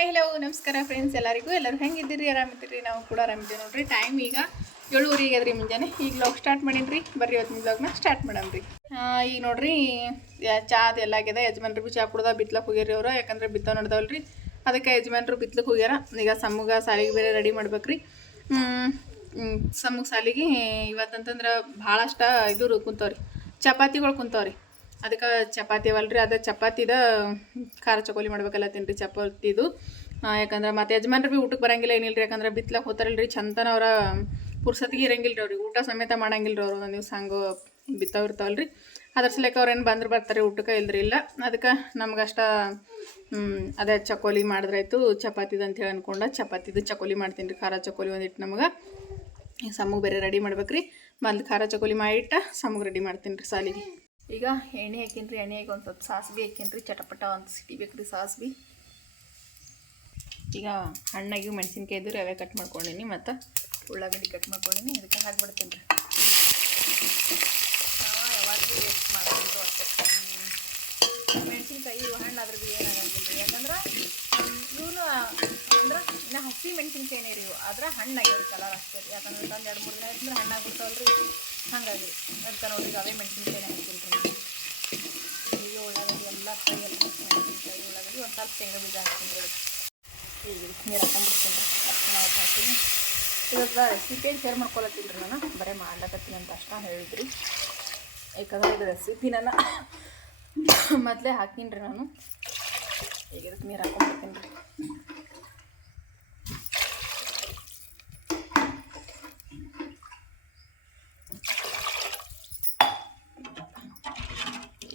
Hi hello ನಮಸ್ಕಾರ friends ಎಲ್ಲರಿಗೂ? ಎಲ್ಲರೂ ಹೆಂಗಿದ್ದೀರಿ? ಆರಾಮಿದ್ದೀರಿ? ನಾವು ಕೂಡ ಆರಾಮಿದ್ದೀವಿ ನೋಡ್ರಿ. ಟೈಮ್ ಈಗ ಏಳುವರೆಗೆ ಅದ್ರಿ ಮುಂಜಾನೆ. ಈಗ ಲಾಗ್ ಸ್ಟಾರ್ಟ್ ಮಾಡೀನಿ ಬರ್ರಿ ಇವತ್ತಿನ ಲಾಗ್ನ ಸ್ಟಾರ್ಟ್ ಮಾಡಮ್ರಿ ಈಗ ನೋಡ್ರಿ ಚಾ ಎಲ್ಲ ಆಗಿದೆ. ಯಜಮಾನ್ರು ಬಿ ಚಾ ಕುಡ್ದ ಬಿತ್ಲಕ್ಕೆ ಹೋಗ್ಯಾರಿ ಅವರು. ಯಾಕಂದ್ರೆ ಬಿತ್ತವ್ ನಡ್ದವಲ್ರಿ. ಅದಕ್ಕೆ ಯಜಮಾನ್ರು ಬಿತ್ಲಕ್ಕೆ ಹೋಗ್ಯಾರ. ಈಗ ಸಮ್ಮಗ ಸಾಲಿಗೆ ಬೇರೆ ರೆಡಿ ಮಾಡ್ಬೇಕ್ರಿ. ಸಮ್ಮಗ ಸಾಲಿಗೆ ಇವತ್ತಂತಂದ್ರೆ ಭಾಳಷ್ಟ ಇದು ಕುಂತವ್ರಿ ಚಪಾತಿಗಳು ಕುಂತವ್ರಿ. ಅದಕ್ಕೆ ಚಪಾತಿ ಅವಲ್ರಿ, ಅದು ಚಪಾತಿದ ಖಾರ ಚಕೋಲಿ ಮಾಡ್ಬೇಕಲ್ಲ ತಿನ್ರಿ ಚಪಾತಿದು. ಯಾಕಂದ್ರೆ ಮತ್ತೆ ಯಜಮಾನ್ರು ಭೀ ಊಟಕ್ಕೆ ಬರಂಗಿಲ್ಲ ಏನಿಲ್ಲ ರೀ ಯಾಕಂದ್ರೆ ಬಿತ್ಲಕ್ಕೆ ಹೋತಾರಲ್ರಿ ಚಂತನ ಅವರ ಪುರ್ಸತ್ಗೆ ಇರಂಗಿಲ್ಲ ರೀ ಅವ್ರಿಗೆ ಊಟ ಸಮೇತ ಮಾಡಂಗಿಲ್ರಿ ಅವ್ರು ಒಂದು ದಿವ್ಸ ಹಂಗೆ ಬಿತ್ತಾವ್ ಇರ್ತಾವಲ್ರಿ. ಅದ್ರ ಸಲಕ್ಕೆ ಅವ್ರೇನು ಬಂದ್ರೆ ಬರ್ತಾರೆ, ಊಟಕ್ಕೆ ಇಲ್ರಿ, ಇಲ್ಲ. ಅದಕ್ಕೆ ನಮ್ಗಷ್ಟ ಅದೇ ಚಕೋಲಿ ಮಾಡಿದ್ರಾಯ್ತು, ಚಪಾತಿದು ಅಂತ ಹೇಳಿ ಅನ್ಕೊಂಡ, ಚಪಾತಿದು ಚಕೋಲಿ ಮಾಡ್ತೀನಿ ರೀ ಖಾರ ಚಕೋಲಿ ಒಂದಿಟ್ಟು ನಮಗೆ. ಸಮ್ಮು ಬೇರೆ ರೆಡಿ ಮಾಡ್ಬೇಕ್ರಿ. ಮೊದ್ಲು ಖಾರ ಚಕೋಲಿ ಮಾಡಿಟ್ಟ, ಸಮ್ಗೆ ರೆಡಿ ಮಾಡ್ತೀನಿ ರೀ ಸಾಲಿಗೆ. ಈಗ ಎಣ್ಣೆ ಹಾಕಿನ್ರಿ ರೀ ಎಣ್ಣೆ ಹಾಕಿ ಒಂದು ಸ್ವಲ್ಪ ಸಾಸಿವೆ ಹಾಕಿನ್ರಿ ರೀ ಚಟಪಟ ಒಂದು ಸಿಟಿ ಬೇಕ್ರಿ ಸಾಸಿವೆ. ಈಗ ಹಣ್ಣಾಗಿ ಮೆಣಸಿನ್ಕಾಯಿ ಇದ್ರೆ ರವೆ ಕಟ್ ಮಾಡ್ಕೊಂಡೀನಿ ಮತ್ತು ಉಳ್ಳಾಗಡ್ಡಿ ಕಟ್ ಮಾಡ್ಕೊಂಡೀನಿ, ಇದಕ್ಕೆ ಹಾಕ್ಬಿಡ್ತೀನಿ ರೀ ನಾವು ಯಾವಾಗಲೂ ವೇಸ್ಟ್ ಮಾಡೋದು ಅಷ್ಟೇ ಮೆಣಸಿನ್ಕಾಯಿ ಇವು ಹಣ್ಣು ಅದ್ರ ಭೀ ಏನಾಗಂಗಿಲ್ಲ ರೀ ಯಾಕಂದ್ರೆ ಇವನು ಅಂದ್ರೆ ಇನ್ನು ಹಸಿ ಮೆಣಸಿನ್ಕಾಯಿನೇ ರೀ ಇವು. ಆದ್ರೆ ಹಣ್ಣಾಗ್ಯಾವ ಕಲರ್ ಅಷ್ಟೇ ರೀ. ಯಾಕಂದ್ರೆ ಒಂದು ಎರಡು ಮೂರು ದಿನ ಹಣ್ಣಾಗಿ ಬಿಡ್ತಾವಲ್ರಿ ಹಾಗಾಗಿ ಅದಕ್ಕೆ ನೋಡಿ ಅವೇ ಮೆಣಸಿನ್ಕಾಯಿನೇ ಹಾಕ್ತೀನಿ ರೀ ಉಳ್ಳಾಗಡ್ಡಿ ಎಲ್ಲ ಫ್ರೈ ಎಲ್ಲ ಉಳ್ಳಾಗಡ್ಡಿ ಒಂದು ಸ್ವಲ್ಪ ಶೇಂಗಾ ಬೀಜ ಹಾಕ್ತೀನಿ ಈಗ ನೀರು ಹಾಕೊಂಡ್ಬಿಡ್ತೀನಿ ರೀ ಅಷ್ಟು ನಾವು ಹಾಕ್ತೀನಿ. ಇವಾಗ ರೆಸಿಪಿ ಶೇರ್ ಮಾಡ್ಕೊಳತ್ತೀನಿ ನಾನು. ಬರೀ ಮಾಡ್ಲಕತ್ತೀನಿ ಅಂತ ಅಷ್ಟ ಹೇಳಿದ್ರಿ. ಯಾಕಂದ್ರೆ ಇದು ರೆಸಿಪಿ ಮೊದಲೇ ಹಾಕ್ತೀನಿ ರೀ ನಾನು. ಈಗ ನೀರು ಹಾಕೊಂಡ್ಬಿಡ್ತೀನಿ ರೀ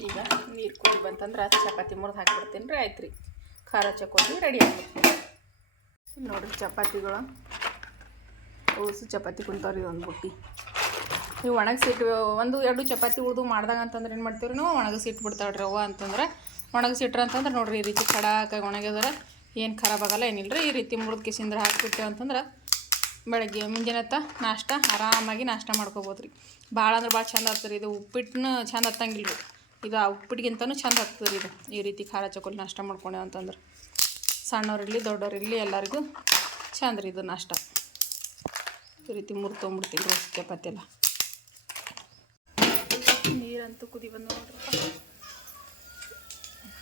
ಈಗ ಅದು ಚಪಾತಿ ಮುರಿದು ಹಾಕಿಬಿಡ್ತೀನಿ. ರೀ ಆಯ್ತು ರೀ ಖಾರ ಚಕೋತಿ ರೆಡಿ ಆಗ್ಬಿಡ್ತೀನಿ. ನೋಡಿರಿ ಚಪಾತಿಗಳು. ಓಸು ಚಪಾತಿ ಕುಂತಾವ್ರಿ ಒಂದು ಬುಟ್ಟಿ ನೀವು ಒಣಗಿಸಿಟ್ಟು ಒಂದು ಎರಡು ಚಪಾತಿ ಉಳಿದು ಮಾಡ್ದಾಗ ಅಂತಂದ್ರೆ ಏನು ಮಾಡ್ತೀವಿ ರೀ ನಾವು? ಒಣಗಿಸಿಟ್ಟು ಬಿಡ್ತಾವ್ರಿ ಅವ್ವ ಅಂತಂದ್ರೆ. ಒಣಗಿಸಿಟ್ರೆ ಅಂತಂದ್ರೆ ನೋಡಿರಿ ಈ ರೀತಿ ಖಡಾಕಾಗಿ ಒಣಗಿದ್ರೆ ಏನು ಖರಾಬಾಗಲ್ಲ ಏನಿಲ್ಲ ರೀ ಈ ರೀತಿ ಮುರಿದು ಕಿಸಿಂದ್ರೆ ಹಾಕಿಬಿಟ್ಟೆವು ಅಂತಂದ್ರೆ ಬೆಳಗ್ಗೆ ಮುಂಜಾನೆ ಹೊತ್ತ ನಾಷ್ಟ, ಆರಾಮಾಗಿ ನಾಷ್ಟ ಮಾಡ್ಕೋಬೋದು ರೀ ಭಾಳ ಅಂದ್ರೆ ಭಾಳ ಚಂದ ಆಗ್ತದೆ ಇದು. ಉಪ್ಪಿಟ್ಟನ್ನ ಚಂದ ಹತ್ತಂಗಿಲ್ಲ ರೀ ಇದು ಉಪ್ಪಿಟ್ಟಿಗಿಂತನೂ ಚಂದ ಆಗ್ತದೆ ರೀ ಇದು. ಈ ರೀತಿ ಖಾರ ಚಕೋಲಿ ನಾಷ್ಟ ಮಾಡ್ಕೊಂಡೆ ಅಂತಂದ್ರೆ. ಸಣ್ಣವ್ರಿರಲಿ, ದೊಡ್ಡವ್ರಿರಲಿ ಎಲ್ಲರಿಗೂ ಚೆಂದ ರೀ ಇದು ನಾಷ್ಟ. ಈ ರೀತಿ ಮುರು ತೊಗೊಂಡ್ಬಿಡ್ತೀನಿ ರೀ ಚಪಾತಿ ಎಲ್ಲ. ನೀರಂತೂ ಕುದಿ ಬಂದು ನೋಡ್ರಪ್ಪ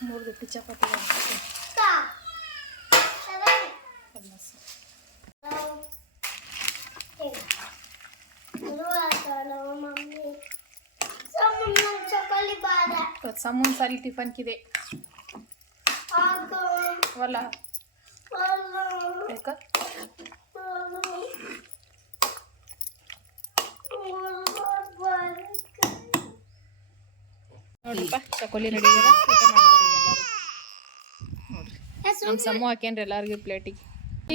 ಮೂರು ಚಪಾತಿ ಹಾಕ್ತೀನಿ. ಅದನ್ನ ಸ- ಇವತ್ತು ಸಮೂನ್ ಸಾರಿ ಟಿಫನ್ಕಿದೆ ವಲ್ಲ. ಯಾಕ? ನೋಡ್ರಿಪ್ಪ ಚಕೋಲಿ ರೆಡಿ ಊಟ ಮಾಡ್ತಾರೆ ಎಲ್ಲರೂ. ನೋಡ್ರಿ. ನಮ್ಮ ಸಮೂ ಹಾಕ್ಯಾನ್ರಿ ಎಲ್ಲರಿಗೂ ಪ್ಲೇಟಿಗೆ.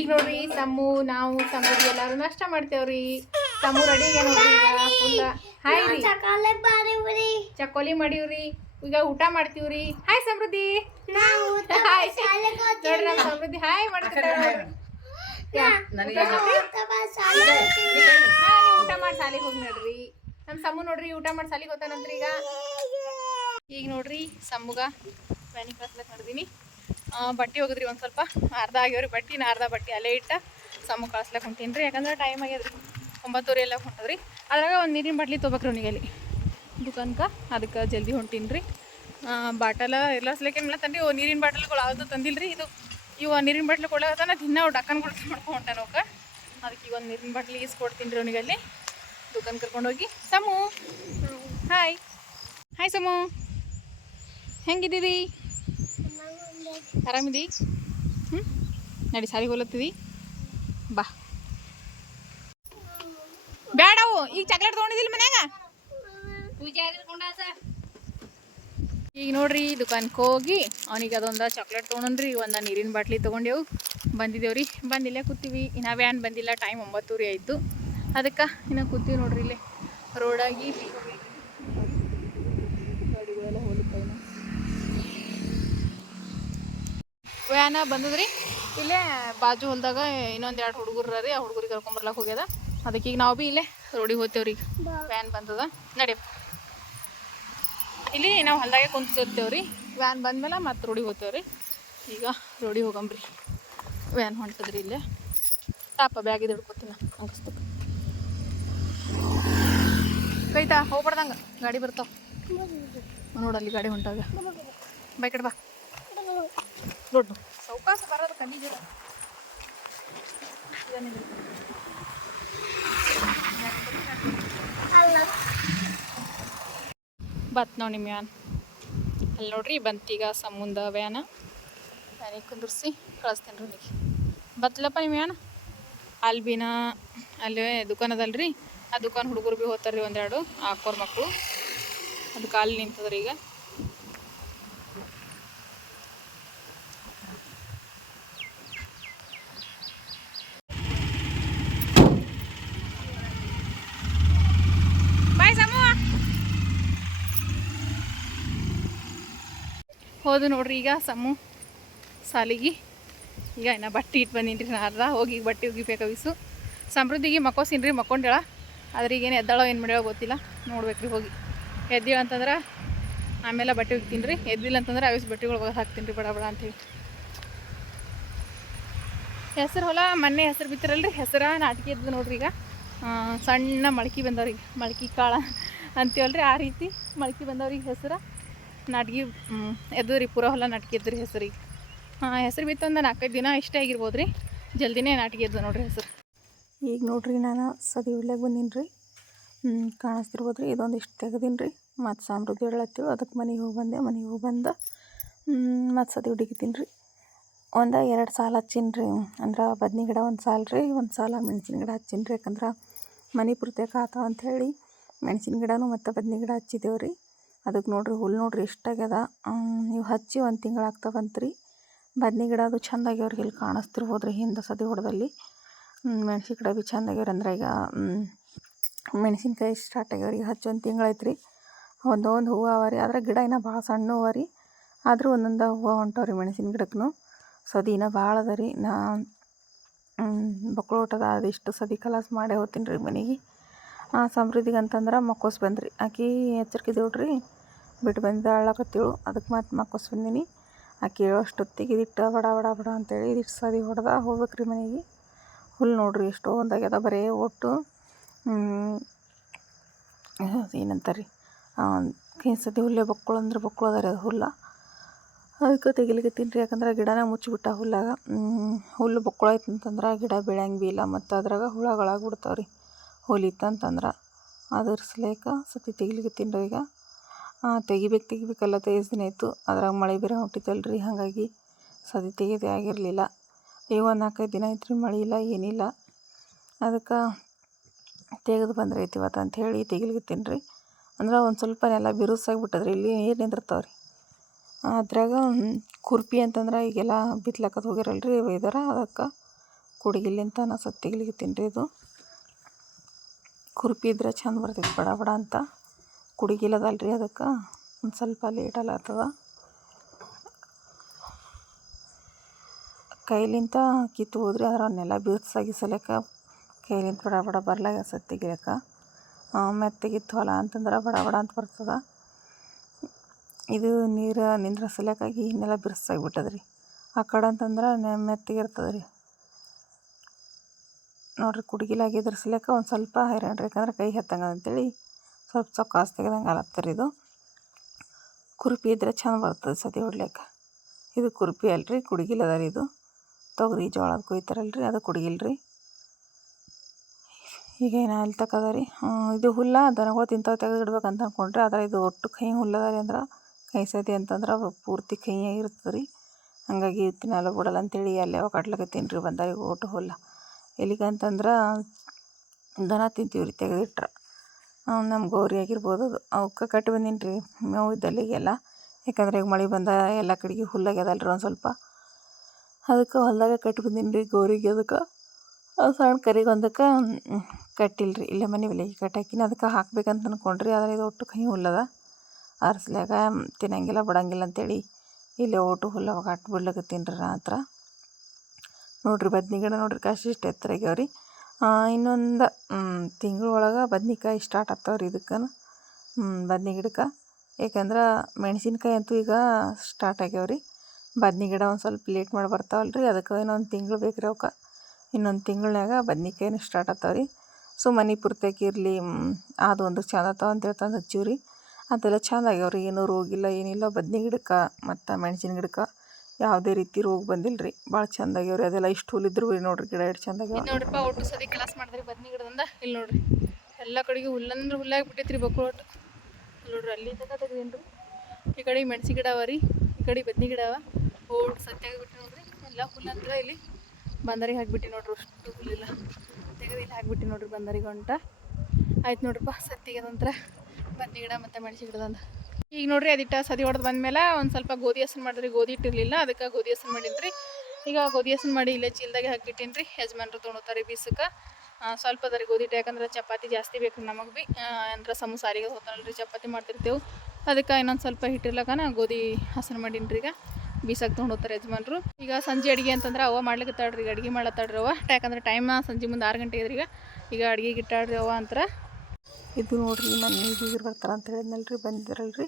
ಈಗ ನೋಡ್ರಿ ತಮ್ಮು ನಾವು ತಮ್ಮ ಎಲ್ಲಾರು ನಷ್ಟ ಮಾಡ್ತೇವ್ರಿ. ಸಮು ರೆಡಿ ನೋಡ್ರಿ ಈಗ ಫುಲ್ ಹಾಯ್ ರೀ. ಚಕೋಲಿ ಮಾಡೀವ್ರಿ. ಈಗ ಊಟ ಮಾಡ್ತೀವ್ರಿ. ಹಾಯ್ ಸಮೃದ್ಧಿ. ಹಾಯ್ ನೋಡ್ರಿ ನಮ್ಮ ಸಮೃದ್ಧಿ. ಹಾಯ್ ನೀವು ಊಟ ಮಾಡಿ ಸಾಲಿಗೆ ಹೋಗಿ ನೋಡ್ರಿ. ನಮ್ಮ ಸಮ್ಮು ನೋಡ್ರಿ ಊಟ ಮಾಡಿ ಸಾಲಿಗೆ ಹೋಗ್ತಾನಂತ್ರಿ ಈಗ. ಈಗ ನೋಡ್ರಿ ಸಮ್ಮುಗ ಪ್ಯಾನಿ ಕಳ್ಸ್ಲಕ್ ನೋಡಿದೀನಿ. ಬಟ್ಟೆ ಹೋಗಿದ್ರಿ ಒಂದು ಸ್ವಲ್ಪ. ಅರ್ಧ ಆಗ್ಯಾವ್ರಿ ಬಟ್ಟೆ ನಾ ಅರ್ಧ ಬಟ್ಟೆ ಅಲ್ಲೇ ಇಟ್ಟ ಸಮ್ಮು ಕಳ್ಸ್ಲಕ್ ಹೊಂಟೀನಿ ರೀ ಯಾಕಂದ್ರೆ ಟೈಮ್ ಆಗ್ಯದ್ರಿ. ಒಂಬತ್ತುವರೆ ಎಲ್ಲ ಹೊಂಟದ್ರಿ. ಅದ್ರಾಗ ಒಂದು ನೀರಿನ ಬಟ್ಲಿ ತೊಗೊಬೇಕ್ರಿ ಅವನಿಗೆ ಅಲ್ಲಿ. ದುಕಾನ್ಕ ಅದಕ್ಕೆ ಜಲ್ದಿ ಹೊಂಟೀನಿ ರೀ ಬಾಟಲ ಎಲ್ಲ ಸಲಕ್ಕೆ ಏನಿಲ್ಲ ಓ, ನೀರಿನ ಬಾಟಲ್ಗಳು ಯಾವುದು ತಂದಿಲ್ಲ ರೀ ಇದು ಇವು ನೀರಿನ ಬಾಟ್ಲಿ ಕೊಡೋದನ್ನ ದಿನ ಅವು ಕೊಡ್ತಾ ಮಾಡ್ಕೊಂಡು ಅವಕ್ಕೆ ಅದಕ್ಕೆ ಈಗ ಒಂದು ನೀರಿನ ಬಾಟ್ಲಿ ಈಸ್ಕೊಡ್ತೀನಿ ರೀ ಅವನಿಗೆ ಅಲ್ಲಿ. ದುಕಾನ್ ಕರ್ಕೊಂಡೋಗಿ ಸಮು. ಹಾಯ್. ಹಾಯ್ ಸಮು. ಹೆಂಗಿದ್ದೀರಿ? ಆರಾಮಿದಿ? ಹ್ಞೂ ನಡಿ ಸಾರಿ ಹೋಲತ್ತಿದಿ. ಬಾ. ಬೇಡವು ಈಗ ಚಾಕ್ಲೇಟ್ ತೊಗೊಂಡಿದ್ದಿಲ್ಲ ಮನ್ಯಾಗ? ಈಗ ನೋಡ್ರಿ ದುಕಾನ್ಗೆ ಹೋಗಿ ಅವನಿಗೆ ಅದೊಂದು ಚಾಕ್ಲೇಟ್ ತೊಗೊಂಡ್ರಿ ಒಂದು ನೀರಿನ ಬಾಟ್ಲಿ ತೊಗೊಂಡೆವು. ಬಂದಿದ್ದೇವ್ರಿ ಬಂದಿಲ್ಲೇ ಕೂತೀವಿ. ಇನ್ನು ವ್ಯಾನ್ ಬಂದಿಲ್ಲ ಟೈಮ್ ಒಂಬತ್ತೂರಿ ಆಯಿತು. ಅದಕ್ಕೆ ಇನ್ನು ಕೂತೀವಿ ನೋಡ್ರಿ ಇಲ್ಲೇ. ರೋಡಾಗಿ ಗಾಡಿಗಳೆಲ್ಲ ವ್ಯಾನ ಬಂದದ್ರಿ. ಇಲ್ಲೇ ಬಾಜು ಹೊಲ್ದಾಗ ಇನ್ನೊಂದು ಎರಡು ಹುಡುಗರು ರೀ ಆ ಹುಡುಗರಿಗೆ ಕರ್ಕೊಂಬರ್ಲಕ್ಕೆ ಹೋಗ್ಯದ. ಅದಕ್ಕೆ ಈಗ ನಾವು ಭೀ ಇಲ್ಲೇ ರೋಡಿಗೆ ಹೋಗ್ತೇವ್ರಿ ವ್ಯಾನ್ ಬಂದದ. ನಡಿ. ಇಲ್ಲಿ ನಾವು ಹೊಲ್ದಾಗೆ ಕುಂತಿರ್ತೇವ್ರಿ ವ್ಯಾನ್ ಬಂದ್ಮೇಲೆ ಮತ್ತೆ ರೋಡಿಗೆ ಹೋಗ್ತೇವ್ರಿ. ಈಗ ರೋಡಿಗೆ ಹೋಗಂಬ್ರಿ. ವ್ಯಾನ್ ಹೊಂಟದ್ರಿ ಇಲ್ಲೇ. ತಾಪ ಬ್ಯಾಗ್ ಇದು ಹಿಡ್ಕೊತೀನಿ ಅನ್ಸ್ತಕ್ಕೆ ಕೈತಾ, ಹೋಗ್ಬಾರ್ದಂಗ. ಗಾಡಿ ಬರ್ತಾವ. ನೋಡಲ್ಲಿ ಗಾಡಿ ಹೊಂಟಾಗ. ಬೈ ಕಡೆ ಬಾ ನೋಡು ಸೌಕಾಸ ಬರೋದು ಕಣ್ಣಿಗೆ. ಬತ್ ನೋಡಿ ನಿಮ್ಮ ವ್ಯಾನ್ ಅಲ್ಲಿ ನೋಡ್ರಿ ಬಂತೀಗ ಸಮುಂದ ವ್ಯಾನ. ವ್ಯಾನಿಗೆ ಕುಂದಿರ್ಸಿ, ಕಳಿಸ್ತೇನೆ ರೀ ಬತ್ಲಪ್ಪ ನಿಮ್ಮ ವ್ಯಾನ ಅಲ್ಲಿ ಬಿನ, ಅಲ್ಲಿ ದುಕಾನ್ ಅದಲ್ರಿ. ಆ ದುಕಾನ್ ಹುಡುಗರು ಭೀ ಹೋಗ್ತಾರ್ರಿ ಒಂದೆರಡು ಹಾಕೋರ್ ಮಕ್ಕಳು ಅದಕ್ಕೆ ಅಲ್ಲಿ ನಿಂತದ್ರಿ ಈಗ ಬಾಯ್ ಸಮೂಹ ಹೋದು ನೋಡ್ರಿ ಈಗ ಸಮ್ಮು ಸಾಲಿಗೆ. ಈಗ ಇನ್ನು ಬಟ್ಟೆ ಇಟ್ಟು ಬಂದೀನಿ ರೀ ಅರ್ಧ ಹೋಗಿ ಬಟ್ಟೆ ಒಗಿಬೇಕಾವಿಸು ಸಮೃದ್ಧಿಗೆ ಮಕ್ಕೋಸಿನ್ರಿ ಮಕ್ಕೊಂಡೇಳ. ಆದ್ರೆ ಈಗೇನು ಎದ್ದಾಳೋ ಏನು ಮಾಡ್ಯಾಳೋ ಗೊತ್ತಿಲ್ಲ. ನೋಡ್ಬೇಕು ರೀ ಹೋಗಿ. ಎದ್ದೀಳ ಅಂತಂದ್ರೆ ಆಮೇಲೆ ಬಟ್ಟೆ ಒಗಿತೀನಿ ರೀ. ಎದ್ದಿಲ್ಲ ಅಂತಂದ್ರೆ ಅವಿಸ್ ಬಟ್ಟೆಗಳು ಒಳಗೆ ಹಾಕ್ತೀನಿ ರೀ, ಬಡ ಬಡ ಅಂತೇಳಿ ಹೆಸರು ಹೊಲ ಮೊನ್ನೆ ಹೆಸರು ಬಿತ್ತಿರಲ್ರಿ? ಹೆಸರ ನಾಟಕಿ ಎದ್ದು ನೋಡ್ರಿ ಈಗ. ಸಣ್ಣ ಮಳಕಿ ಬಂದವ್ರಿಗೆ ಮಳಕಿ ಕಾಳ ಅಂತೀವಲ್ರಿ ಆ ರೀತಿ ಮಳಕಿ ಬಂದವ್ರಿಗೆ ಹೆಸರು. ನಾಟ್ಗಿ ಎದ್ದು ರೀ ಪೂರ ಹೊಲ ನಾಟ್ಗಿ ಎದ್ದು ರೀ ಹೆಸರು ಹಾಂ, ಹೆಸರು ಬಿತ್ತು ಒಂದು ನಾಲ್ಕೈದು ದಿನ ಇಷ್ಟೇ ಆಗಿರ್ಬೋದು ರೀ. ಜಲ್ದಿನೇ ನಾಟ್ಗಿ ಎದ್ದು ನೋಡ್ರಿ ಹೆಸರು. ಈಗ ನೋಡ್ರಿ ನಾನು ಸದಿ ಉಳ್ಳ್ಯಾಗ ಬಂದೀನಿ ರೀ. ಕಾಣಿಸ್ತಿರ್ಬೋದು ರೀ, ಇದೊಂದು ಇಷ್ಟು ತೆಗ್ದೀನಿ ರೀ. ಮತ್ತು ಸಮೃದ್ಧಿ ಹೇಳತ್ತೀವಿ ಅದಕ್ಕೆ ಮನೆಗೆ ಹೋಗಿ ಬಂದೆ, ಮನೆಗೆ ಹೋಗಿ ಬಂದು ಮತ್ತು ಸದಿ ಹುಡುಗಿತೀನಿ ರೀ. ಒಂದು ಎರಡು ಸಾಲ ಹಚ್ಚೀನಿ ರೀ, ಅಂದ್ರೆ ಬದ್ನಿ ಗಿಡ ಒಂದು ಸಾಲ ರೀ, ಒಂದು ಸಾಲ ಮೆಣಸಿನ ಗಿಡ ಹಚ್ಚೀನಿ ರೀ, ಯಾಕಂದ್ರೆ ಮನೆ ಪೂರ್ತಿ ಆತಾವ ಅಂಥೇಳಿ ಮೆಣಸಿನ ಗಿಡನೂ ಮತ್ತು ಬದ್ನಿ ಗಿಡ ಹಚ್ಚಿದ್ದೇವೆ ರೀ. ಅದಕ್ಕೆ ನೋಡ್ರಿ ಹುಲ್ಲು ನೋಡ್ರಿ ಎಷ್ಟಾಗ್ಯದ. ನೀವು ಹಚ್ಚಿ ಒಂದು ತಿಂಗಳು ಆಗ್ತಾವಂತ್ರಿ ಬದ್ನಿ ಗಿಡ ಅದು ಚಂದ ಆಗ್ಯಾವ್ರಿ ಇಲ್ಲಿ ಕಾಣಿಸ್ತಿರ್ಬೋದು ರೀ ಹಿಂದೆ ಸದಿ ಹೊಡೆದಲ್ಲಿ. ಮೆಣ್ಸಿನ ಗಿಡ ಭೀ ಚೆಂದಾಗ್ಯವ್ರಿ ಅಂದ್ರೆ ಈಗ ಮೆಣಸಿನ್ಕಾಯಿ ಸ್ಟಾರ್ಟ್ ಆಗ್ಯಾವ್ರಿ ಹಚ್ಚಿ ಒಂದು ತಿಂಗಳಾಯ್ತು ರೀ ಒಂದೊಂದು ಹೂವು ಅವ ರೀ, ಆದ್ರೆ ಗಿಡ ಇನ್ನೂ ಭಾಳ ಸಣ್ಣ ಹೂವು ರೀ. ಆದರೂ ಒಂದೊಂದು ಹೂವು ಹೊಂಟವ್ರಿ ಮೆಣಸಿನ ಗಿಡಕ್ಕೂ ಸದಿ ಇನ್ನೂ ಭಾಳ ಅದ ರೀ. ನಾ ಬಕ್ಳು ಊಟದ ಅದಿಷ್ಟು ಸದಿ ಕಲಾಸ್ ಮಾಡೇ ಹೋಗ್ತೀನಿ ರೀ ಮನೆಗೆ. ಸಮೃದ್ಧಿಗೆ ಅಂತಂದ್ರೆ ಮಕ್ಕೋಸ್ ಬಂದ್ರಿ. ಆಕಿ ಎಚ್ಚರಿಕಿದೇವ್ರಿ ಬಿಟ್ಟು ಬಂದ ಅಳ್ಳಕತ್ತೇಳು. ಅದಕ್ಕೆ ಮತ್ತೆ ಮಕ್ಕೋಸ್ ಬಂದೀನಿ. ಆಕಿ ಹೇಳೋಷ್ಟೊತ್ತಿಗೆ ಇದಿಟ್ಟು ಬಡ ಬಡ ಬಡ ಅಂತೇಳಿ ಇದಿಟ್ಟು ಸದಿ ಹೊಡೆದ ಹೋಗ್ಬೇಕು ರೀ ಮನೆಗೆ. ಹುಲ್ಲು ನೋಡ್ರಿ ಎಷ್ಟೊಂದಾಗ್ಯದ ಬರೀ ಒಟ್ಟು. ಏನಂತಾರೆ? ರೀ ಸತಿ ಹುಲ್ಲೇ ಬಕ್ಕಳು ಅಂದ್ರೆ ಬಕ್ಕಳು ಅದ ರೀ ಅದು ಹುಲ್ಲ. ಅದಕ್ಕೆ ತೆಗಿಲಿಕ್ಕೆ ರೀ, ಯಾಕಂದ್ರೆ ಗಿಡನ ಮುಚ್ಚಿಬಿಟ್ಟ ಹುಲ್ಲಾಗ. ಹುಲ್ಲು ಬಕ್ಕಳು ಆಯ್ತು ಅಂತಂದ್ರೆ ಗಿಡ ಬೆಳೆಯಂಗೆ ಭೀ ಇಲ್ಲ ಮತ್ತು ಅದ್ರಾಗ ಹುಳಗಳಾಗ್ಬಿಡ್ತಾವ್ರಿ ಹುಲಿತ್ತಂತಂದ್ರೆ ಅದ್ರ ಸಲೇಕ ಸತಿ ತೆಗಿಲಿಕ್ಕೆ ತಿನ್ರಿ ಈಗ. ತೆಗಿಬೇಕು, ತೆಗಿಬೇಕಲ್ಲ ತೆಗೆಸ್ ದಿನ ಆಯಿತು. ಅದ್ರಾಗ ಮಳೆ ಬೇರೆ ಹೊಂಟಿತ್ತಲ್ಲ ರೀ ಹಾಗಾಗಿ ಸದಿ ತೆಗೆದೇ ಆಗಿರಲಿಲ್ಲ. ಈಗ ಒಂದು ನಾಲ್ಕೈದು ದಿನ ಆಯ್ತು ರೀ ಮಳೆ ಇಲ್ಲ, ಏನಿಲ್ಲ. ಅದಕ್ಕೆ ತೆಗೆದು ಬಂದ್ರೆ ಐತಿ ಇವತ್ತು ಹೇಳಿ ತೆಗಿಲಿಕತ್ತೀನಿ ರೀ ಅಂದ್ರೆ ಒಂದು ಸ್ವಲ್ಪ ನೆಲ ಬಿರುಸಾಗಿಬಿಟ್ಟದ್ರಿ. ಇಲ್ಲಿ ನೀರು ನಿಂದಿರ್ತಾವೆ ರೀ ಅದ್ರಾಗ ಕುರ್ಪಿ ಅಂತಂದ್ರೆ ಈಗೆಲ್ಲ ಬಿತ್ಲಕ್ಕದು ಹೋಗಿರಲ್ಲ ರೀ ಒಯ್ದಾರ ಅದಕ್ಕೆ ಕುಡುಗಿಲ್ಲಿಂತ ನಾ ಸತ್ ತೆಗಿಲಿಕತ್ತೀನಿ ರೀ ಇದು. ಕುರ್ಪಿ ಇದ್ರೆ ಚಂದ ಬರ್ತೈತಿ, ಬಡ ಬಡ ಅಂತ. ಕುಡುಗಿಲ್ಲದಲ್ಲ ರೀ ಅದಕ್ಕೆ? ಒಂದು ಸ್ವಲ್ಪ ಲೇಟ್ ಆಗ್ತದ ಕೈಲಿಂತ ಕಿತ್ತು ಹೋದ್ರಿ ಅದ್ರ ನೆಲ ಬಿರ್ಸಾಗಿ ಸಲಕ ಕೈಲಿಂದ ಬಡ ಬಡ ಬರ್ಲಾಗ ಸತ್ ತೆಗಿಯಕ್ಕೆ ಮೆತ್ತಗಿತ್ತು ಹೊಲ ಅಂತಂದ್ರೆ ಬಡ ಬಡ ಅಂತ ಬರ್ತದೆ. ಇದು ನೀರು ನಿಂದ್ರ ಸಲಕಾಗಿ ಇನ್ನೆಲ್ಲ ಬಿರ್ಸಾಗಿ ರೀ ಆ ಕಡೆ ಅಂತಂದ್ರೆ ಮೆತ್ತಗಿರ್ತದೆ ರೀ ನೋಡ್ರಿ ಕುಡ್ಗಿಲಾಗಿದ್ರ ಸಲಕ ಒಂದು ಸ್ವಲ್ಪ ಹೈರಾಣ ರೀ ಯಾಕಂದ್ರೆ ಕೈ ಹತ್ತಂಗ ಅಂತೇಳಿ ಸ್ವಲ್ಪ ಸ್ವಲ್ಪ ಕಾಸು ತೆಗೆದಂಗೆ ಆಲತ್ತರಿ ಇದು. ಕುರ್ಪಿ ಇದ್ರೆ ಚಂದ ಬರ್ತದೆ ಸತಿ ಹೊಡ್ಲಿಕ್ಕೆ. ಇದು ಕುರ್ಪಿ ಅಲ್ರಿ, ಕುಡ್ಗಿಲ್ ಅದ ರೀ ಇದು. ತೊಗರಿ, ಜೋಳದ ಕುಯ್ತಾರಲ್ಲ ರೀ ಅದು ಕುಡಿಗಿಲ್ರಿ ಈಗ ಏನು ಅಲ್ಲಿ ತಕ ಅದ ರೀ? ಇದು ಹುಲ್ಲ ದನಗಳು ತಿಂತಾವೆ ತೆಗೆದಿಡ್ಬೇಕಂತ ಅಂದ್ಕೊಂಡ್ರೆ ಆದರೆ ಇದು ಒಟ್ಟು ಕೈ ಹುಲ್ಲದ ರೀ ಅಂದ್ರೆ, ಕೈ ಸತಿ ಅಂತಂದ್ರೆ ಪೂರ್ತಿ ಕೈಯಾಗಿರ್ತದೆ ರೀ. ಹಾಗಾಗಿ ತಿನ್ನಲ್ಲ ಬಿಡಲ್ಲ ಅಂತೇಳಿ ಅಲ್ಲೇ ಕಟ್ಲಕತ್ತೀನಿ ರೀ ಬಂದಾಗ ಒಟ್ಟು ಹುಲ್ಲ. ಎಲ್ಲಿಗಂತಂದ್ರೆ ದನ ತಿಂತೀವಿ ರೀ ತೆಗೆದಿಟ್ರೆ. ನಮ್ಮ ಗೌರಿ ಆಗಿರ್ಬೋದು. ಅದು ಅವಕ್ಕೆ ಕಟ್ಟಿ ಬಂದೀನಿ ರೀ ಮೇವು ಇದ್ದಲ್ಲಿಗೆಲ್ಲ ಯಾಕಂದರೆ ಈಗ ಮಳೆ ಬಂದ ಎಲ್ಲ ಕಡೆಗೆ ಹುಲ್ಲಾಗ್ಯದಲ್ಲ ರೀ ಒಂದು ಸ್ವಲ್ಪ. ಅದಕ್ಕೆ ಹೊಲ್ದಾಗ ಕಟ್ಟಿ ಬಂದೀನಿ ರೀ ಗೌರಿಗೆ ಅದಕ್ಕೆ. ಸಣ್ಣ ಕರಿಗೆ ಒಂದಕ್ಕೆ ಕಟ್ಟಿಲ್ಲ ರೀ ಇಲ್ಲೇ ಮನೆ ಬೆಲೆಗೆ ಕಟ್ಟಾಕಿನಿ ಅದಕ್ಕೆ ಹಾಕ್ಬೇಕಂತ ಅಂದ್ಕೊಂಡ್ರಿ ಆದರೆ ಇದು ಒಟ್ಟು ಕೈ ಹುಲ್ಲದ ಆರಿಸ್ಲಾಗ ತಿನ್ನಂಗಿಲ್ಲ, ಬಿಡಂಗಿಲ್ಲ ಅಂತೇಳಿ ಇಲ್ಲೇ ಒಟ್ಟು ಹುಲ್ಲ ಕಟ್ಟಿ ಬಿಡ್ಲಕತ್ತೀನಿ ರೀ ನಾ ಹತ್ರ. ನೋಡಿರಿ ಬದ್ನಿ ಗಿಡ ನೋಡಿರಿ ಕಾಶಿ ಇಷ್ಟು ಎತ್ತರ ಆಗ್ಯಾವ ರೀ ಇನ್ನೊಂದು ತಿಂಗ್ಳು ಒಳಗೆ ಬದ್ನೆಕಾಯಿ ಸ್ಟಾರ್ಟ್ ಆಗ್ತಾವೆ ರೀ ಇದಕ್ಕೆ ಬದ್ನೆ ಗಿಡಕ್ಕೆ. ಏಕೆಂದ್ರೆ ಮೆಣ್ಸಿನ್ಕಾಯಿ ಅಂತೂ ಈಗ ಸ್ಟಾರ್ಟ್ ಆಗ್ಯಾವ ರೀ ಬದ್ನಿ ಗಿಡ ಒಂದು ಸ್ವಲ್ಪ ಲೇಟ್ ಮಾಡಿ ಬರ್ತಾವಲ್ಲ ರೀ ಅದಕ್ಕೆ ಇನ್ನೊಂದು ತಿಂಗ್ಳು ಬೇಕು ರೀ ಅವಕ್ಕೆ. ಇನ್ನೊಂದು ತಿಂಗಳ್ನಾಗ ಬದ್ನಿಕಾಯಿನೂ ಸ್ಟಾರ್ಟ್ ಆಗ್ತಾವೆ ರೀ ಸೊ ಮನೆ ಪೂರ್ತಿಯಾಗಿ ಇರಲಿ ಅದು ಒಂದು ಚಂದ ಆಗ್ತಾವ ಅಂತೇಳಿ ತಂದು ಹಚ್ಚೀವಿ ರೀ ಅದೆಲ್ಲ ಚಂದ ಆಗ್ಯಾವ ರೀ ಏನೂ ರೋಗಿಲ್ಲ, ಏನಿಲ್ಲ, ಬದ್ನೆ ಗಿಡಕ್ಕೆ ಮತ್ತು ಮೆಣ್ಸಿನ ಗಿಡಕ್ಕೆ. ಯಾವುದೇ ರೀತಿ ರೋಗ ಬಂದಿಲ್ಲ ರೀ ಭಾಳ ಚಂದ ಆಗ್ಯಾವ ಅದೆಲ್ಲ ಇಷ್ಟು ಹುಲ್ಲಿದ್ರು ರೀ ನೋಡ್ರಿ ಗಿಡ ಎಷ್ಟು ಚಂದ ಆಗ್ಯಾವ ನೋಡ್ರಿಪ್ಪ, ಒಟ್ಟು ಸದಿ ಕೆಲಸ ಮಾಡಿದ್ರಿ ಬದ್ನಿ ಗಿಡದಿಂದ ಇಲ್ಲಿ ನೋಡ್ರಿ. ಎಲ್ಲ ಕಡೆಗೆ ಹುಲ್ಲಂದ್ರೆ ಹುಲ್ಲಾಗಿ ಬಿಟ್ಟೈತ್ರಿ ಬಕ್ಕಳು ಒಟ್ಟು. ನೋಡ್ರಿ, ಅಲ್ಲಿ ತನಕ ತೆಗ್ದೇನ್ರಿ. ಈ ಕಡೆ ಮೆಣಸಿ ಗಿಡ ಅವ ರೀ. ಈ ಕಡೆ ಬದ್ನಿ ಗಿಡ ಅವ. ಓಟ್ ಸತ್ಯಾಗಿ ಬಿಟ್ಟು ನೋಡ್ರಿ. ಎಲ್ಲ ಹುಲ್ಲಂದ್ರೆ ಇಲ್ಲಿ ಬಂದರಿಗೆ ಹಾಕ್ಬಿಟ್ಟು ನೋಡ್ರಿ. ಅಷ್ಟು ಹುಲ್ಲಿಲ್ಲ ತೆಗೆದು ಇಲ್ಲಿ ಹಾಕ್ಬಿಟ್ಟು ನೋಡ್ರಿ ಬಂದರಿಗೆ ಹೊಂಟ ಆಯ್ತು ನೋಡ್ರಿಪ್ಪ, ಸತ್ತಿಗೆ ನಂತರ ಬದ್ನಿ ಗಿಡ ಮತ್ತು ಮೆಣಸಿ ಗಿಡದಂದ. ಈಗ ನೋಡ್ರಿ ಅದಿಟ್ಟ ಸದಿ ಹೊಡೆದು ಬಂದ್ಮೇಲೆ ಒಂದು ಸ್ವಲ್ಪ ಗೋಧಿ ಹಸನ್ ಮಾಡಿದ್ರಿ. ಗೋಧಿ ಇಟ್ಟಿರಲಿಲ್ಲ. ಅದಕ್ಕೆ ಗೋಧಿ ಹಸನ್ ಮಾಡಿದ್ರಿ. ಈಗ ಗೋಧಿ ಹಸನ್ ಮಾಡಿ ಇಲ್ಲೇ ಚೀಲ್ದಾಗೆ ಹಾಕಿಟ್ಟಿನಿ ರೀ ಯಜಮಾನ್ರು ತೊಗೊತಾರೆ ಬೀಸಕ್ಕೆ. ಸ್ವಲ್ಪ ಅದ ರೀ ಗೋಧಿ ಹಿಟ್ಟು. ಯಾಕಂದ್ರೆ ಚಪಾತಿ ಜಾಸ್ತಿ ಬೇಕು ನಮಗೆ ಭೀ ಅಂದ್ರೆ ಸಮ ಸಾರಿಗೆ ಹೋಗ್ತಾನಲ್ಲ ರೀ ಚಪಾತಿ ಮಾಡ್ತಿರ್ತೇವೆ. ಅದಕ್ಕೆ ಇನ್ನೊಂದು ಸ್ವಲ್ಪ ಹಿಟ್ಟಿರ್ಲಕನ ಗೋಧಿ ಹಸನ್ ಮಾಡೀನಿ ರೀ ಈಗ. ಬೀಸಕ್ಕೆ ತೊಗೊಂಡು ಹೋಗ್ತಾರೆ ಯಜಮಾನ್ರು. ಈಗ ಸಂಜೆ ಅಡುಗೆ ಅಂತಂದ್ರೆ ಅವ ಮಾಡ್ಲಿಕ್ಕೆ ಈಗ ಅಡುಗೆ ಮಾಡ್ಲತ್ತಾಡ್ರಿ ಅವ ಯಾಕಂದ್ರೆ ಟೈಮ್ ಸಂಜೆ ಮುಂದೆ ಆರು ಗಂಟೆ ಇದ್ರಿ ಈಗ. ಈಗ ಅಡುಗೆಗೆ ಗಿಟ್ಟಾಡ್ರಿ ಅವ ಅಂತಾರೆ. ಇದು ನೋಡ್ರಿ ಮನೆ ಬೀಗರು ಬರ್ತಾರ ಅಂತ ಹೇಳಿದ್ನಲ್ಲ ರೀ ಬಂದಿರಲ್ರಿ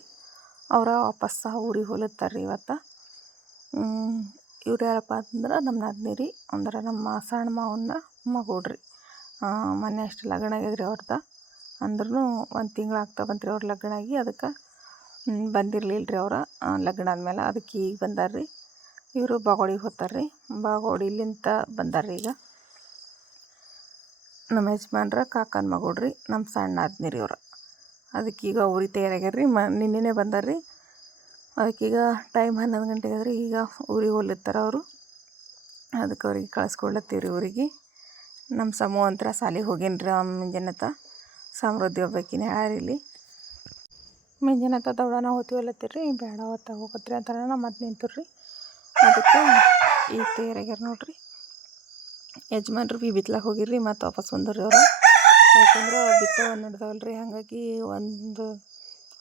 ಅವರ ವಾಪಸ್ ಊರಿಗೆ ಹೋಲತ್ತಾರ ರೀ ಇವತ್ತು ಇವ್ರು ಯಾರಪ್ಪ ಅಂದ್ರೆ ನಮ್ಮ ನಾದ್ನಿ ಅಂದ್ರೆ ನಮ್ಮ ಸಣ್ಣ ಮಾವನ್ನ ಮಗಳ್ರಿ ಮೊನ್ನೆ ಅಷ್ಟು ಲಗ್ನ ಆಗ್ಯದ್ರಿ ಅವ್ರದ್ದು ಅಂದ್ರೂ ಒಂದು ತಿಂಗಳು ಆಗ್ತಾ ಬಂತ್ರಿ ಅವ್ರ ಲಗ್ನ ಆಗಿ, ಅದಕ್ಕೆ ಬಂದಿರಲಿಲ್ಲ ರೀ ಅವ್ರು ಲಗ್ನ ಆದಮೇಲೆ ಅದಕ್ಕೆ ಈಗ ಬಂದಾರ ರೀ ಇವರು ಬಾಗೋಡಿಗೆ ಹೋಗ್ತಾರೆ ರೀ ಬಾಗೋಡಿಲಿಂತ ಬಂದಾರ ರೀ ಈಗ. ನಮ್ಮ ಯಜಮಾನ್ರ ಕಾಕನ ಮಗಳ್ರಿ, ನಮ್ಮ ಸಣ್ಣ ಆದ್ಮೀರಿ ರೀ ಅದಕ್ಕೆ ಈಗ ಊರಿಗೆ ತಯಾರಾಗ್ಯಾರ ರೀ ಮ, ನಿನ್ನೆನೇ ಬಂದಾರ ರೀ ಅದಕ್ಕೀಗ ಟೈಮ್ ಹನ್ನೊಂದು ಗಂಟೆಗೆ ಆದ್ರಿ, ಈಗ ಊರಿಗೆ ಹೋಗ್ಲತ್ತಾರ ಅವರು. ಅದಕ್ಕೆ ಅವ್ರಿಗೆ ಕಳಿಸ್ಕೊಡ್ಲತ್ತೀವ್ರಿ ಊರಿಗೆ. ನಮ್ಮ ಸಮೂಹ ಅಂತರ ಸಾಲಿಗೆ ಹೋಗೇನ್ರಿ ರೀ ಮಂಜನತ ಸಮೃದ್ಧಿ ಹೋಗ್ಬೇಕಿನ ಹೇಳಿ ಇಲ್ಲಿ. ಮುಂಜಾನೆತ ದೌಡನ ಹೋತೀವಲ್ಲತ್ತೀರಿ ಬೇಡ ಹೊತ್ತಾಗ ಹೋಗತ್ತೀರಿ ಅಂತಾರ ನಮ್ಮ ಮತ್ತೆ ನಿಂತರು ರೀ ಅದಕ್ಕೆ ಈಗ ತಯಾರಾಗ್ಯಾರ ನೋಡ್ರಿ. ಯಜಮಾನ್ರು ಭೀ ಬಿತ್ಲಾಕ ಹೋಗಿರ್ರಿ ಮತ್ತು ವಾಪಸ್ ಬಂದವ್ರಿ ಅವರು. ಯಾಕಂದ್ರೆ ಬಿತ್ತವ ನಡೆದವಲ್ಲ ರೀ ಹಾಗಾಗಿ ಒಂದು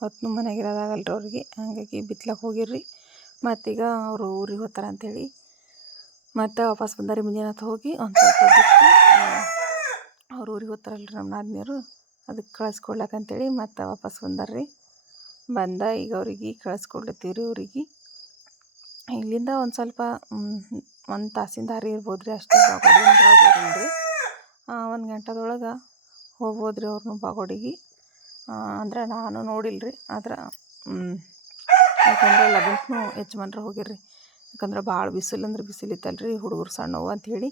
ಹೊತ್ತು ಮನೆಗೆ ಇರೋದಾಗಲ್ಲ ರೀ ಅವ್ರಿಗೆ. ಹಾಗಾಗಿ ಬಿತ್ಲಾಕ ಹೋಗಿರ್ರಿ. ಮತ್ತೀಗ ಅವರು ಊರಿಗೆ ಹೋಗ್ತಾರೆ ಅಂಥೇಳಿ ಮತ್ತೆ ವಾಪಸ್ ಬಂದಾರಿ ಮುಂಜಾನೆ ಹೋಗಿ ಒಂದು ಸ್ವಲ್ಪ ಬಿಟ್ಟು ಅವ್ರು ಊರಿಗೆ ಹೋಗ್ತಾರಲ್ರಿ ನಮ್ಮ ನಾದಿನಿಯರು. ಅದಕ್ಕೆ ಕಳಿಸ್ಕೊಡ್ಲಾಕ ಅಂತೇಳಿ ಮತ್ತೆ ವಾಪಸ್ ಬಂದರ್ರಿ. ಬಂದ ಈಗ ಅವ್ರಿಗೆ ರೀ ಅವ್ರಿಗೆ ಇಲ್ಲಿಂದ ಒಂದು ಸ್ವಲ್ಪ ಒಂದು ತಾಸಿನ ದಾರಿ ಇರ್ಬೋದು ರೀ ಅಷ್ಟೇ ಬಾಗೋಡಿಯಿಂದ ಒಂದು ಗಂಟೆದೊಳಗೆ ಹೋಗ್ಬೋದು ರೀ ಅವ್ರನ್ನೂ ಬಾಗೋಡಿಗೆ ಅಂದ್ರೆ ನಾನು ನೋಡಿಲ್ಲ ರೀ ಆದ್ರೆ ಯಾಕಂದ್ರೆ ಲಗ್ನಕ್ಕೂ ಯಜಮಾನ್ರು ಹೋಗಿರ್ರಿ. ಯಾಕಂದ್ರೆ ಭಾಳ ಬಿಸಿಲು ಅಂದ್ರೆ ಬಿಸಿಲು ಇತ್ತಲ್ಲ ರೀ ಹುಡುಗರು ಸಣ್ಣವು ಅಂಥೇಳಿ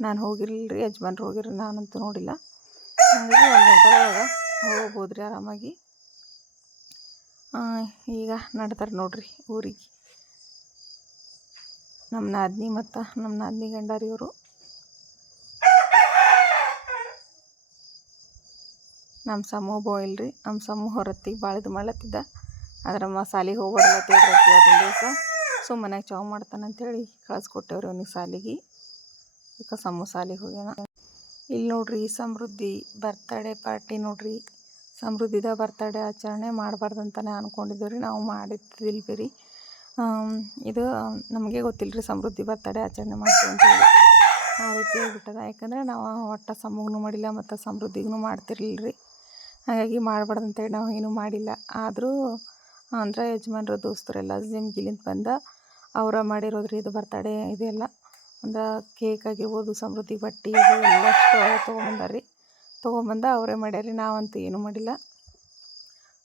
ನಾನು ಹೋಗಿರಲಿಲ್ಲ ರೀ ಯಜಮಾನ್ರು ಹೋಗಿರ್ರಿ, ನಾನಂತೂ ನೋಡಿಲ್ಲ. ಹಾಗಾಗಿ ಒಂದು ಗಂಟೆದೊಳಗೆ ಹೋಗ್ಬೋದು ರೀ ಆರಾಮಾಗಿ ಈಗ ನಡ್ತಾರೆ ನೋಡ್ರಿ ಊರಿಗೆ. ನಮ್ಮ ನಾದಿನಿ ಮತ್ತು ನಮ್ಮ ನಾದಿನಿ ಗಂಡಾರಿ ಇವರು. ನಮ್ಮ ಸಮೂಹ ಬಾಯ್ಲ್ ರೀ ನಮ್ಮ ಸಮೂಹ ಹೊರತ್ತಿಗೆ ಭಾಳ ಇದು ಮಾಡ್ಲತ್ತಿದ್ದ. ಆದ್ರೆ ಮ ಸಾಲಿಗೆ ಹೋಗ್ಬಾರ್ಲತ್ತಿದ್ರಿ ಇವತ್ತೊಂದು ದಿವಸ. ಸೊ ಮನೆಯಾಗ ಚಾವ್ ಮಾಡ್ತಾನೆ ಅಂತೇಳಿ ಕಳಿಸ್ಕೊಟ್ಟೇವ್ರಿ ಅವ್ನಿಗೆ ಸಾಲಿಗೆ. ಅದಕ್ಕೆ ಸಮೂಹ ಸಾಲಿಗೆ ಹೋಗ್ಯಾನ. ಇಲ್ಲಿ ನೋಡ್ರಿ ಸಮೃದ್ಧಿ ಬರ್ತಡೇ ಪಾರ್ಟಿ ನೋಡ್ರಿ. ಸಮೃದ್ಧಿದ ಬರ್ತಡೇ ಆಚರಣೆ ಮಾಡಬಾರ್ದು ಅಂತಲೇ ಅಂದ್ಕೊಂಡಿದ್ದೇವೆ ರೀ ನಾವು ಮಾಡಿದ್ದಿಲ್ಲ ರೀ ಇದು ನಮಗೆ ಗೊತ್ತಿಲ್ಲ ರೀ ಸಮೃದ್ಧಿ ಬರ್ತಡೆ ಆಚರಣೆ ಮಾಡ್ತೀವಿ ಅಂತೇಳಿ ಆ ರೀತಿ ಆಗಿಬಿಟ್ಟದ ಯಾಕಂದರೆ ನಾವು ಒಟ್ಟು ಸಮೂಹನೂ ಮಾಡಿಲ್ಲ ಮತ್ತು ಸಮೃದ್ಧಿಗೂ ಮಾಡ್ತಿರ್ಲಿಲ್ಲ ರೀ ಹಾಗಾಗಿ ಮಾಡಬಾರ್ದು ಅಂತೇಳಿ ನಾವು ಏನೂ ಮಾಡಿಲ್ಲ. ಆದರೂ ಅಂದ್ರೆ ಯಜಮಾನ್ರು, ದೋಸ್ತರೆಲ್ಲ ಜಿಮ್ಗಿಲಿಂದ ಬಂದ ಅವರ ಮಾಡಿರೋದ್ರಿ ಇದು ಬರ್ತಡೇ ಇದೆಲ್ಲ. ಅಂದ್ರೆ ಕೇಕ್ ಆಗಿರ್ಬೋದು, ಸಮೃದ್ಧಿ ಬಟ್ಟೆ, ಇದು ಎಲ್ಲ ತೊಗೊಂಬಂದಾರ ರೀ ಅವರೇ ಮಾಡ್ಯಾರ ರೀ ನಾವಂತೂ ಏನೂ ಮಾಡಿಲ್ಲ.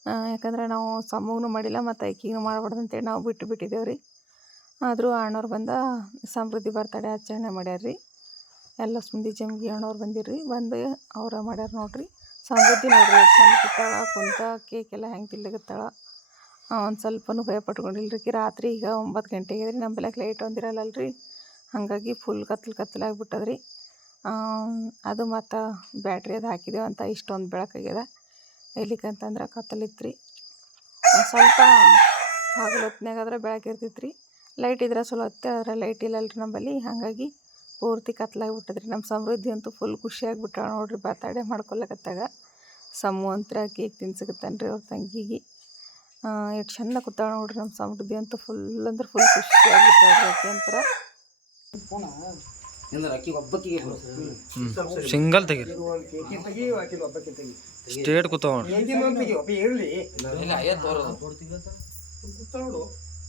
ಯಾಕಂದ್ರೆ ನಾವು ಸಮೂಹನು ಮಾಡಿಲ್ಲ ಮತ್ತು ಆಕಿಗೂ ಮಾಡಬಾರ್ದು ಅಂತೇಳಿ ನಾವು ಬಿಟ್ಟು ಬಿಟ್ಟಿದ್ದೇವೆ ರೀ. ಆದರೂ ಅಣ್ಣವ್ರು ಬಂದ ಸಮೃದ್ಧಿ ಬರ್ತಡೆ ಆಚರಣೆ ಮಾಡ್ಯಾರ ರೀ. ಎಲ್ಲ ಮಂದಿ ಜಮ್ಗಿ ಅಣ್ಣವ್ರು ಬಂದಿರ್ರಿ ಬಂದು ಅವ್ರು ಮಾಡ್ಯಾರ ನೋಡಿರಿ. ಸಮೃದ್ಧಿ ನೋಡಿರಿ ಎಷ್ಟು ಚಂದ ಕೂತಾಳ ಕುಂತ ಕೇಕೆಲ್ಲ ಹೆಂಗೆ ತಿಳಿಗತ್ತಾಳ ಒಂದು ಸ್ವಲ್ಪನೂ ಭಯ ಪಟ್ಕೊಂಡಿಲ್ಲ ರೀ ರಾತ್ರಿ ಈಗ ಒಂಬತ್ತು ಗಂಟೆಗೆ ರೀ ನಮ್ಮ ಬೆಳಗ್ಗೆ ಲೈಟ್ ಒಂದಿರಲ್ಲ ರೀ. ಹಾಗಾಗಿ ಫುಲ್ ಕತ್ಲು ಕತ್ತಲಾಗಿ ಬಿಟ್ಟದ್ರಿ ಅದು ಮತ್ತು ಬ್ಯಾಟ್ರಿ ಅದು ಹಾಕಿದ್ದೇವೆ ಅಂತ ಇಷ್ಟೊಂದು ಬೆಳಕಾಗ್ಯದ. ಎಲ್ಲಿಕಂತಂದ್ರೆ ಕತ್ತಲಿತ್ತು ರೀ ಸ್ವಲ್ಪ ಹಗಲು ಹೊತ್ನ್ಯಾಗಾದ್ರೆ ಬೆಳಕು ಇರ್ತೈತೆ ರೀ ಲೈಟ್ ಇದ್ರೆ ಸ್ವಲ್ಪ ಹೊತ್ತೆ ಆದರೆ ಲೈಟ್ ಇಲ್ಲಲ್ರಿ ರೀ ನಮ್ಮಲ್ಲಿ ಹಾಗಾಗಿ ಪೂರ್ತಿ ಕತ್ಲಾಗಿಬಿಟ್ಟದ್ರಿ ನಮ್ಮ ಸಮೃದ್ಧಿ ಅಂತೂ ಫುಲ್ ಖುಷಿಯಾಗಿಬಿಟ್ಟಾಳ ನೋಡ್ರಿ ಬರ್ತಡೇ ಮಾಡ್ಕೊಳ್ಳಕತ್ತಾಗ ಸಮೂ ಅಂತ್ರ ಕೇಕ್ ತಿನ್ಸಕತ್ತಾನ ರೀ ಅವ್ರ ತಂಗಿಗೆ. ಎಷ್ಟು ಚೆಂದ ಕೂತಾಳ ನೋಡ್ರಿ ನಮ್ಮ ಸಮೃದ್ಧಿ ಅಂತೂ ಫುಲ್ ಅಂದ್ರೆ ಫುಲ್ ಖುಷಿಯಾಗಿ ಅಂತರ. ಸಿಂಗಲ್ ತೆಗೀರಿ. ಸ್ಟೇಟ್ ಕೂತಾವ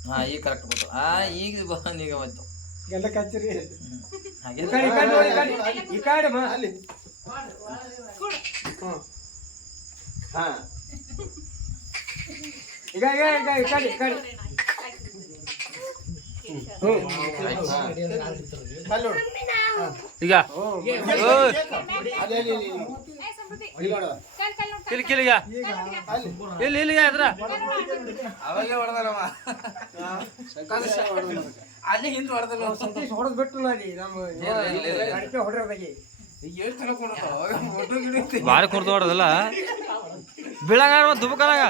ಹಾ ಈಗ ಕರೆಕ್ಟ್ ಗೊತ್ತು. ಆ ಈಗ ಈಗ ಬಂತು. ಈಗ ಈಗ ಈಗ ಈ ಕಡೆ ಈ ಕಡೆ ಈಗ ಕಿಲಿ ಕಿಲಿಗ ಇಲ್ಲಿ ಇಲ್ಲಿಗ ಅದ್ರ ಅವಾಗೆ ಹೊಡೆದಲ್ಲವ ಅಲ್ಲಿ ಹಿಂದೆ ಹೊಡೆದಲ್ಲ ಸಂತೋಷ ಹೊಡೆದ್ ಬಿಟ್ಟು ನೋಡಿ ನಮ್ಮ. ಅಡಿಕೆ ಹೊಡೆಯೋದಾಗಿ ಈಗ ಗಿಡ ಕುರ್ದು ಹೊಡೆದಲ್ಲ? ಬೀಳಂಗ ದುಬಕನಾಗ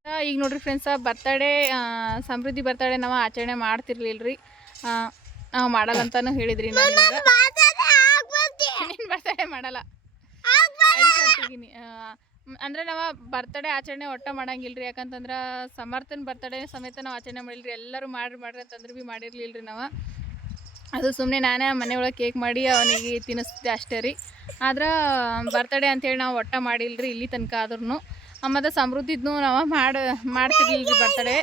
ಈಗ ಈಗ ನೋಡ್ರಿ ಫ್ರೆಂಡ್ಸ ಬರ್ತಡೇ ಸಮೃದ್ಧಿ ಬರ್ತಡೇ ನಾವು ಆಚರಣೆ ಮಾಡ್ತಿರ್ಲಿಲ್ರಿ. ರೀ ನಾವು ಮಾಡಲ್ಲ ಅಂತಾನು ಹೇಳಿದ್ರಿ ನಾನು ಬರ್ತಡೇ ಮಾಡಲ್ಲ. ಅಂದ್ರೆ ನಾವು ಬರ್ತಡೇ ಆಚರಣೆ ಒಟ್ಟ ಮಾಡಂಗಿಲ್ರಿ. ಯಾಕಂತಂದ್ರೆ ಸಮರ್ಥನ್ ಬರ್ತಡೇ ಸಮೇತ ನಾವು ಆಚರಣೆ ಮಾಡಿಲ್ರಿ. ಎಲ್ಲರೂ ಮಾಡ್ರಿ ಮಾಡ್ರಿ ಅಂತಂದ್ರೆ ಭೀ ಮಾಡಿರ್ಲಿಲ್ಲ ರೀ ನಾವು. ಅದು ಸುಮ್ಮನೆ ನಾನೇ ಮನೆ ಒಳಗೆ ಕೇಕ್ ಮಾಡಿ ಅವನಿಗೆ ತಿನ್ನಿಸ್ತಿದ್ದೆ ಅಷ್ಟೇ ರೀ. ಆದ್ರೆ ಬರ್ತಡೇ ಅಂತೇಳಿ ನಾವು ಒಟ್ಟ ಮಾಡಿಲ್ರಿ ಇಲ್ಲಿ ತನಕ ಆದ್ರೂ ಮತ್ತು ಸಮೃದ್ಧಿದ್ನು ನಾವು ಮಾಡಿ ಮಾಡ್ತೀವಿ ಈಗ ಬರ್ತಡೇ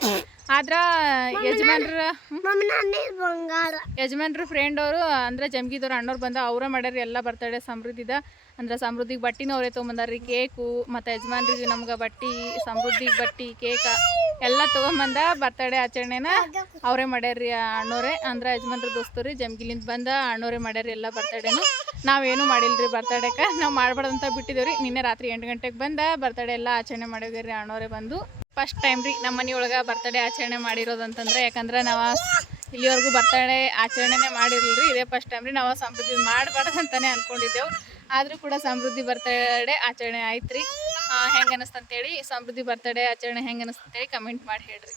ಆದ್ರೆ ಯಜಮಾನ್ರ ಯಜಮಾನ್ರ ಫ್ರೆಂಡ್ ಅವರು ಅಂದ್ರೆ ಜಮ್ಗಿದವ್ರು ಅಣ್ಣವ್ರು ಬಂದ ಅವರೇ ಮಾಡ್ಯಾರ ಎಲ್ಲ ಬರ್ತಡೇ ಸಮೃದ್ಧಿದ. ಅಂದ್ರೆ ಸಮೃದ್ಧಿಗೆ ಬಟ್ಟಿನ ಅವರೇ ತೊಗೊಂಬಂದಾರ್ರಿ ಕೇಕು ಮತ್ತು ಯಜಮಾನ್ರಿಗೆ ನಮ್ಗೆ ಬಟ್ಟಿ ಸಮೃದ್ಧಿಗೆ ಬಟ್ಟಿ ಕೇಕ ಎಲ್ಲ ತೊಗೊಂಬಂದ ಬರ್ತಡೇ ಆಚರಣೆನ ಅವರೇ ಮಾಡ್ಯಾರ್ರಿ ಅಣ್ಣವ್ರೆ. ಅಣ್ಣೋರೇ ಅಂದ್ರೆ ಯಜಮಾನ್ರ ದೋಸ್ತರು ಜಮ್ಗಿಲಿಂದ ಬಂದ ಅಣ್ಣವ್ರೆ ಮಾಡ್ಯಾರ ಎಲ್ಲ ಬರ್ತಡೇನು. ನಾವೇನು ಮಾಡಿಲ್ರಿ ಬರ್ತಡೇಕ ನಾವು ಮಾಡ್ಬಾರ್ದಂತ ಬಿಟ್ಟಿದ್ದೇವೆ ರೀ ನಿನ್ನೆ ರಾತ್ರಿ ಎಂಟು ಗಂಟೆಗೆ ಬಂದ ಬರ್ತಡೇ ಎಲ್ಲ ಆಚರಣೆ ಮಾಡಿದ್ವಿ ರೀ ಅಣ್ಣೋರೇ ಬಂದು. ಫಸ್ಟ್ ಟೈಮ್ ರೀ ನಮ್ಮ ಮನೆಯೊಳಗೆ ಬರ್ತಡೇ ಆಚರಣೆ ಮಾಡಿರೋದು ಅಂತಂದ್ರೆ ಯಾಕಂದ್ರೆ ನಾವು ಇಲ್ಲಿವರೆಗೂ ಬರ್ತಡೇ ಆಚರಣೆನೇ ಮಾಡಿರಲಿಲ್ಲ ರೀ ಇದೇ ಫಸ್ಟ್ ಟೈಮ್ ರೀ ನಾವು ಸಮೃದ್ಧಿ ಮಾಡಬಾರ್ದು ಅಂತಾನೆ ಅನ್ಕೊಂಡಿದ್ದೆವು. ಆದರೂ ಕೂಡ ಸಮೃದ್ಧಿ ಬರ್ತಡೇ ಆಚರಣೆ ಆಯ್ತು ರೀ ಹೆಂಗೆ ಅನಿಸ್ತಂತೇಳಿ ಸಮೃದ್ಧಿ ಬರ್ತಡೇ ಆಚರಣೆ ಹೆಂಗೆ ಅನಿಸ್ತಂತೇಳಿ ಕಮೆಂಟ್ ಮಾಡಿ ಹೇಳ್ರಿ.